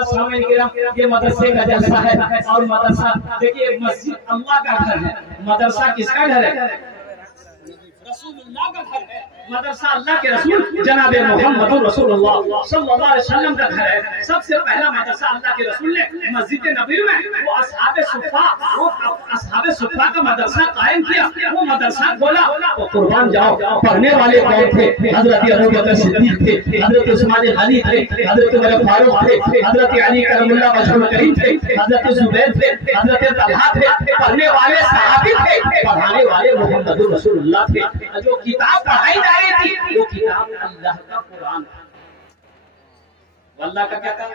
ये मदरसे का जलसा है। और मदरसा देखिए, मस्जिद अल्लाह का घर है, मदरसा किसका घर है? रसूलुल्लाह का घर है। मदरसा अल्लाह के रसूल जनाब मोहम्मद रसूलुल्लाह सल्लल्लाहु अलैहि वसल्लम का घर है। सबसे पहला मदरसा अल्लाह के रसूल ने मस्जिद नबवी में वो असहाबे सुफ़ा का मदरसा कायम किया। वो मदरसा खोला तो कुर्बान जाओ, पढ़ने वाले कौन थे? हजरत अबू बकर सिद्दीक थे, हजरत उस्मान गनी थे, हजरत उमर फारूक थे, हजरत अली करमुल्लाह वजहुल करीम थे, हजरत जुबैर थे, हजरत तलहा थे। पढ़ने वाले सहाबी थे, पढ़ाने वाले मोहम्मद रसूलुल्लाह थे। जो किताब पढ़ाई जा रही थी वो किताब अल्लाह का कुरान था। अल्लाह का क्या था?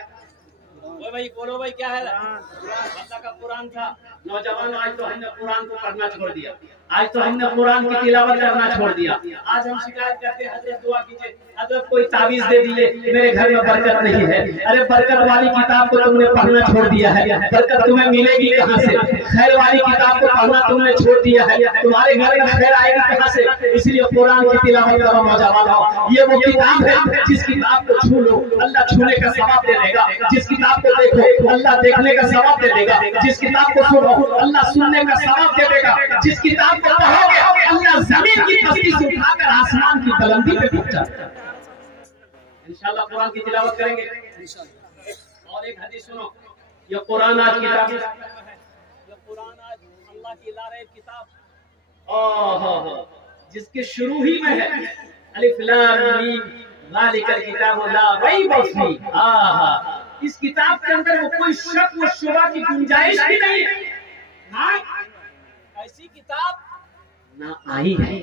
वो भाई बोलो भाई, क्या है? अल्लाह का कुरान था। नौजवान, आज तो हमने कुरान को पढ़ना छोड़ दिया, आज तो हमने कुरान की तिलावत करना छोड़ दिया। आज हम शिकायत करते हैं, हजरत दुआ कीजिए, हजरत कोई तावीज दे दिए, मेरे घर में बरकत नहीं है। अरे बरकत वाली किताब को तुमने पढ़ना छोड़ दिया है, बरकत तुम्हें मिलेगी कहाँ से? खैर वाली किताब को पढ़ना तुमने छोड़ दिया है, तुम्हारे घर में खैर आएगी कहाँ से? इसलिए कुरान की तिलावत करो नौजवान। ये वो किताब है जिस किताब को छू लो अल्लाह छूने का सवाब दे देगा, जिस किताब को देखो अल्लाह देखने का सवाब दे देगा, जिस किताब को सुनो अल्लाह सुनने का सवाब दे देगा, जिस किताब को पढ़ोगे अल्लाह जमीन की पस्ती से उठाकर आसमान की बुलंदी पे पहुंचा। इंशाअल्लाह कुरान की तिलावत करेंगे इंशाअल्लाह। और एक हदीस सुनो, ये कुरान आज किताब है, ये कुरान आज अल्लाह की लारे किताब, जिसके शुरू ही में है अलिफ लाम मीम ज़ालिकल किताबु ला रैब फीह। इस किताब के अंदर वो कोई शक व शुबा की गुंजाइश भी नहीं है। ऐसी किताब ना आई है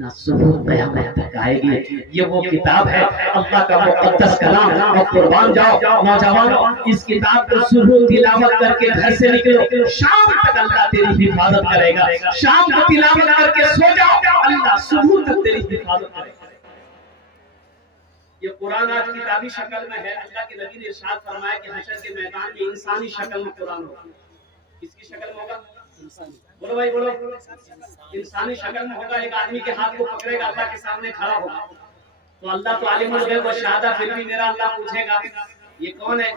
ना सुबह क़यामत तक आएगी। ये वो किताब है अल्लाह का मुक़द्दस कलाम। और कुर्बान जाओ नौजवानों, इस किताब को सुबह तिलावत करके घर से निकलो, शाम तक अल्लाह तेरी हिफाजत करेगा। शाम को तिलावत करके सो जाओ, अल्लाह सुबह तक तेरी हिफाजत करेगा। ये कुरान आज किताबी शक्ल में है। अल्लाह के नबी ने इरशाद फरमाया कि हशर के मैदान में इंसानी शक्ल में कुरान होगा। किसकी शक्ल में होगा? इंसानी। बोलो भाई बोलो, इंसानी शक्ल में होगा। एक आदमी के हाथ को पकड़ेगा, अल्लाह के सामने खड़ा होगा तो अल्लाह तो आलिमुल गैब व शहादा, फिर भी मेरा अल्लाह पूछेगा ये कौन है?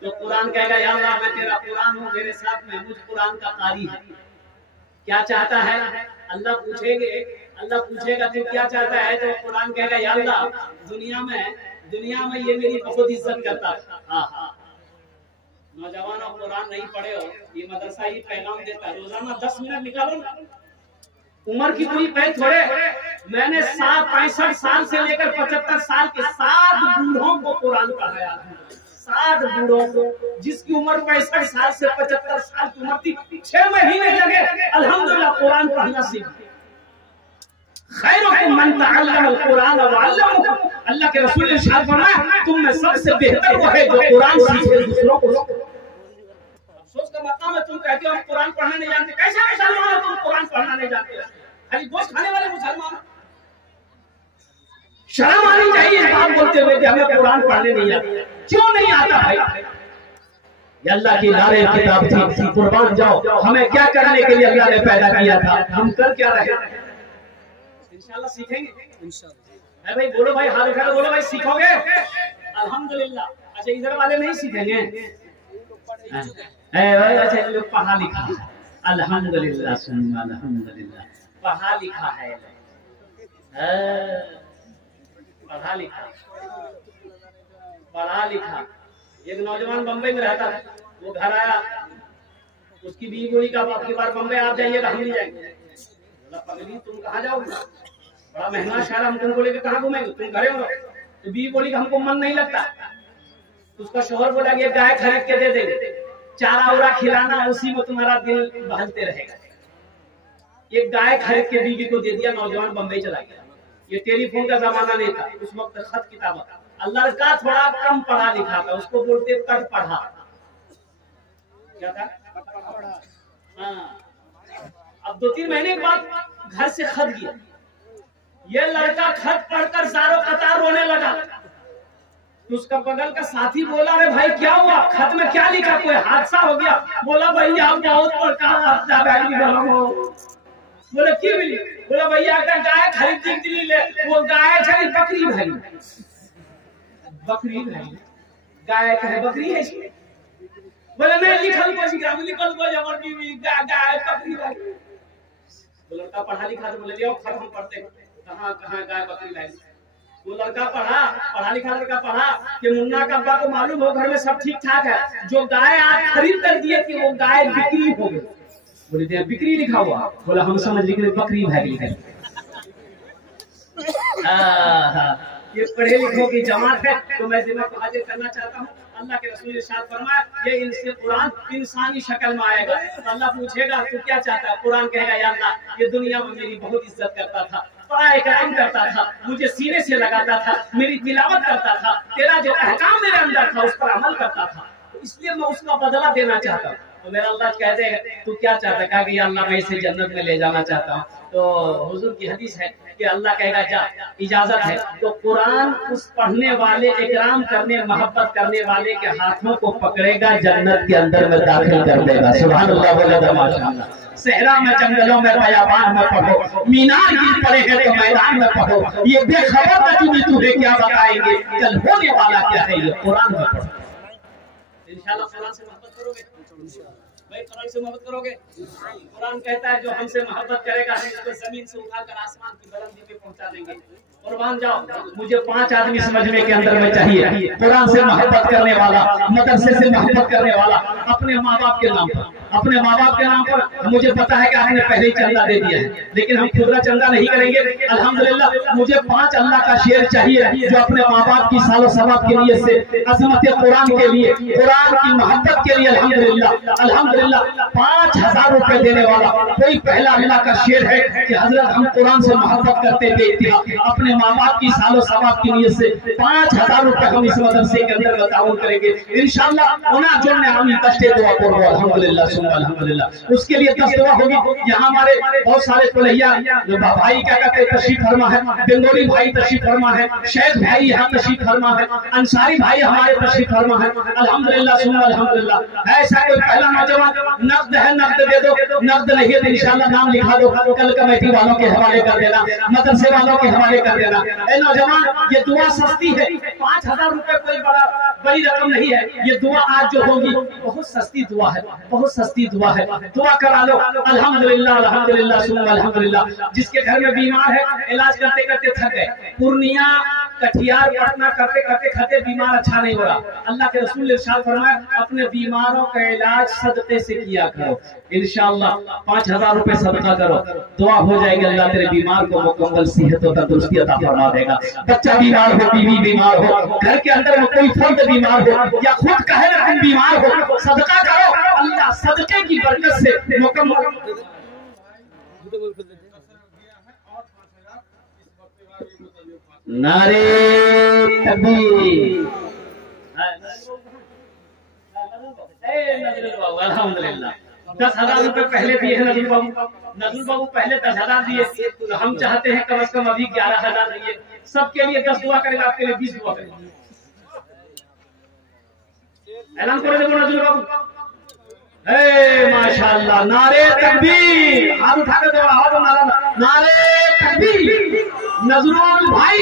तो कुरान कहेगा या अल्लाह मैं तेरा कुरान हूँ, मेरे साथ महमूद कुरान का कारी है। क्या चाहता है? अल्लाह पूछेगा तू क्या चाहता है? तो कुरान कहेगा या अल्लाह दुनिया में ये मेरी बहुत इज्जत करता था। नौजवानों, कुरान नहीं पढ़े हो, ये मदरसा ही पैगाम देता है। रोजाना 10 मिनट निकालो ना, उम्र की कोई पैद थोड़े। मैंने 65 साल से लेकर 75 साल के 7 बूढ़ों को कुरान पढ़ाया। 7 बूढ़ों को, जिसकी उम्र 65 साल से 75 साल की उम्र थी, 6 महीने लगे अल्हम्दुलिल्लाह कुरान पढ़ना सीख। खैरुकुम मन तअल्लम अल-कुरान व अल्लमहु। अल्लाह के रसूल ने इरशाद फरमाया तुम में सबसे बेहतर वो है जो कुरान सीखे दूसरों को। अफसोस का मकाम है तुम कहते हो हम कुरान पढ़ना नहीं जानते। कैसे मुसलमान हो तुम कुरान पढ़ना नहीं जानते? खाली गोश्त खाने वाले मुसलमान। शर्म आनी चाहिए इस बात बोलते हुए कि हमें कुरान पढ़ने नहीं आता। क्यों नहीं आता भाई? ये अल्लाह की लारे किताब थी। कुर्बान जाओ, हमें क्या करने के लिए अल्लाह ने पैदा किया था, हम कर क्या रहे? इंशाल्लाह सीखेंगे इंशाल्लाह। है भाई बोलो भाई, हाथ उठा बोलो भाई, सीखोगे? अल्हम्दुलिल्लाह। अच्छा इधर वाले नहीं सीखेंगे? अच्छा लोग पढ़ा लिखा है अल्हम्दुलिल्लाह, सुन अल्हम्दुलिल्लाह, पढ़ा लिखा है, पढ़ा लिखा। एक नौजवान बम्बई में रहता था, वो घर आया, उसकी बीवी बोली का आपकी बार बम्बई आप जाइएगा, हम नहीं जाएंगे। बोला पगली तुम कहाँ जाओगे? बड़ा महंगा शहर, हम तुमको लेके कहाँ घूमेंगे, तुम घरे हो। तो बीवी बोली कि हमको मन नहीं लगता। तो उसका शोहर बोला कि गाय खरीद के दे देंगे, चारा उरा खिलाना, उसी में तुम्हारा दिल बहलते रहेगा। एक गाय खरीद के बीवी को दे दिया, नौजवान बम्बई चला गया। ये टेलीफोन का जमाना नहीं था उस वक्त, खत किताब था। अल्लाह का थोड़ा कम पढ़ा लिखा था, उसको बोलते तट पढ़ा। क्या था? हाँ। अब 2-3 महीने के बाद घर से खत गया। ये लड़का खत पढ़कर सारों कतार रोने लगा। तो उसका बगल का साथी बोला अरे भाई क्या हुआ, खत में क्या लिखा, कोई हादसा हो गया? बोला भैया हम बहुत बड़का हादसा हो। बोले क्यों मिली? बोला भैया का गाय खरीद के लिए, वो गाय चली बकरी भाई, बकरी भाई गाय कहे बकरी है इसमें? बोले नहीं लिखल को जबर बीवी गाय बकरी भाई। वो लड़का पढ़ा लिखा तो बोले लियो खत्म पढ़ते कहाँ कहाँ गाय बकरी भाई। वो लड़का पढ़ा लिखा लड़का पढ़ा कि मुन्ना का अब्बा को मालूम हो घर में सब ठीक ठाक है, जो गाय आज खरीद कर दिए कि वो गाय बिक्री हो गई। बोले थे बिक्री लिखा हुआ? बोला हम समझ लिखे बकरी भागी है। ये पढ़े लिखों की जमात है। तो मैं जिम्मा को हाजिर करना चाहता हूँ। अल्लाह के रसूल इरशाद फरमाया ये इनसे कुरान इंसानी शक्ल में आएगा तो अल्लाह पूछेगा तू क्या चाहता है? कुरान कहेगा या अल्लाह ये दुनिया में मेरी बहुत इज्जत करता था, बड़ा इकराम करता था, मुझे सीने से लगाता था, मेरी तिलावत करता था, तेरा जो अहकाम मेरे अंदर था उस पर अमल करता था, इसलिए मैं उसका बदला देना चाहता हूँ। तो मेरा अल्लाह कहते हैं तू क्या चाहता है? कहा कि या अल्लाह मैं इसे जन्नत में ले जाना चाहता हूँ। तो हुजूर की हदीस है कि अल्लाह कहेगा जा इजाजत है। तो कुरान उस पढ़ने वाले इकराम करने मोहब्बत करने वाले के हाथों को पकड़ेगा, जन्नत के अंदर में दाखिल कर देगा। सुभान अल्लाह बोले माशाअल्लाह। सहरा में जंगलों में बयाबान में पढ़ो, मीनार गिर पड़े हैं तो मैदान में पढ़ो, ये बेखबर बचूंगी तुम्हें क्या बताएंगे, कल होने वाला क्या है ये कुरान में पढ़ो। इंशाअल्लाह कुरान से मोहब्बत करोगे भाई, कुरान से मोहब्बत करोगे। कुरान कहता है जो हमसे मोहब्बत करेगा हम इसको जमीन से उठाकर आसमान की बुलंदी पे पहुंचा देंगे। कुर्बान जाओ, मुझे 5 आदमी समझने के अंदर में चाहिए। कुरान से मोहब्बत करने वाला, मदरसे से मोहब्बत करने वाला, अपने माँ बाप के नाम पर, अपने माँ बाप के नाम पर। मुझे पता है कि आपने पहले ही चंदा दे दिया है, लेकिन हम खुदरा चंदा नहीं करेंगे। अल्हम्दुलिल्लाह मुझे 5 अल्लाह का शेर चाहिए जो अपने माँ बाप की सालो सवाब के लिए से अजमत कुरान के लिए, कुरान की मोहब्बत के लिए अल्हम्दुलिल्लाह 5000 रुपए देने वाला कोई पहला अल्लाह का शेर है कि हजरत हम कुरान से मोहब्बत करते थे, अपने माँ बाप की सालो सवाब की नीयत से 5000 रुपए हम इस मदरसे के अंदर ताउन करेंगे इंशाअल्लाह। उन्हें जो ने आमीन कष्टे दुआ करो अल्हम्दुलिल्लाह सुम्मा अल्हम्दुलिल्लाह। उसके लिए 10 दुआ होगी। यहाँ हमारे बहुत सारे कुलैया भाई क्या कहते हैं तशरीफ फरमा है, बेंगोली भाई तशरीफ फरमा है, शेख भाई यहाँ तशरीफ फरमा है, अंसारी भाई हमारे तशरीफ फरमा है अल्हम्दुलिल्लाह सुम्मा अल्हम्दुलिल्लाह। ऐसा कोई पहला नौजवान नकद है नकद दे दो, नकद नहीं है तो इंशाअल्लाह नाम लिखा दो, कल कमेटी वालों के हवाले कर देना, मदरसे वालों के हवाले कर देना। ए नौजवान ये दुआ सस्ती है, 5000 रुपए कोई बड़ी रकम नहीं है। ये दुआ आज जो होगी बहुत सस्ती दुआ है, बहुत सस्ती दुआ है। दुआ करा लो अल्हम्दुलिल्लाह अल्हम्दुलिल्लाह सुम्मा अल्हम्दुलिल्लाह। जिसके घर में बीमार है इलाज करते करते थक गए, पूर्णिया कटिहार पटना करते करते खाते बीमार अच्छा नहीं हो रहा, अल्लाह के रसूल ने इरशाद फरमाया अपने बीमारों का इलाज सदके से किया करो। इंशाअल्लाह 5000 रुपए सदका करो, दुआ हो जाएगी, अल्लाह तेरे बीमार को मुकम्मल सेहत और तंदुरुस्ती अता फरमा देगा। बच्चा बीमार हो, बीवी बीमार हो, घर के अंदर में कोई फर्द बीमार हो या खुद कहे ना तुम बीमार हो, सदका करो, अल्लाह सदके की बरकत से मुकम्मल। नारे तकबीर। अल्हम्दुलिल्लाह 10,000 रुपए पहले दिए हैं नजरुल बाबू पहले 10,000 दिए, तो हम चाहते हैं कम से कम अभी 11,000 दिए। सबके लिए 10 दुआ करेगा, आपके लिए 20 दुआ करेगा। ऐलान करो देखो नजरुल बाबू। माशाअल्लाह नारे तकबीर। हाथ उठा कर दो, आवाज नारे तकबीर। नजरुल भाई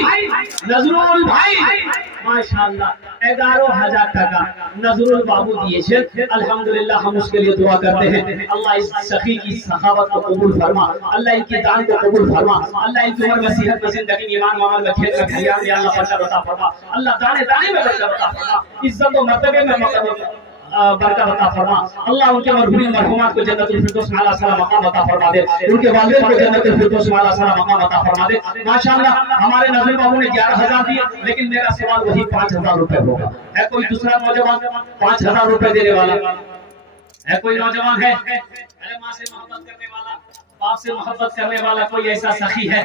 माशाअल्लाह 11,000 टका नजरुल बाबू दिए। अल्हम्दुलिल्लाह हम उसके लिए दुआ करते हैं, अल्लाह इस सखी की सखावत को कबूल फरमा, अल्लाह इनकी दान को कबूल फरमा, अल्लाह इनकी उम्र में सेहत में जिंदगी में ईमान अमल में खेल में खलियान में अल्लाह बरकत अता फरमा, अल्लाह दाने दाने में बरकत अता फरमा, इज्जत और मर्तबे में बरकत अता फरमा। अल्लाह उनके मरहूम मरहुमात को जन्नतुल फिरदौस आला साला मकाम अता फरमा दे, उनके वालिदैन को जन्नतुल फिरदौस आला साला मकाम अता फरमा दे। माशाअल्लाह हमारे नजरुल बाबू ने 11,000 दिए, लेकिन मेरा सवाल वही 5,000 रुपए होगा। है कोई दूसरा नौजवान 5,000 रुपए देने वाला? है कोई नौजवान है? अरे माँ से मोहब्बत करने वाला, बाप से मोहब्बत करने वाला कोई ऐसा सखी है?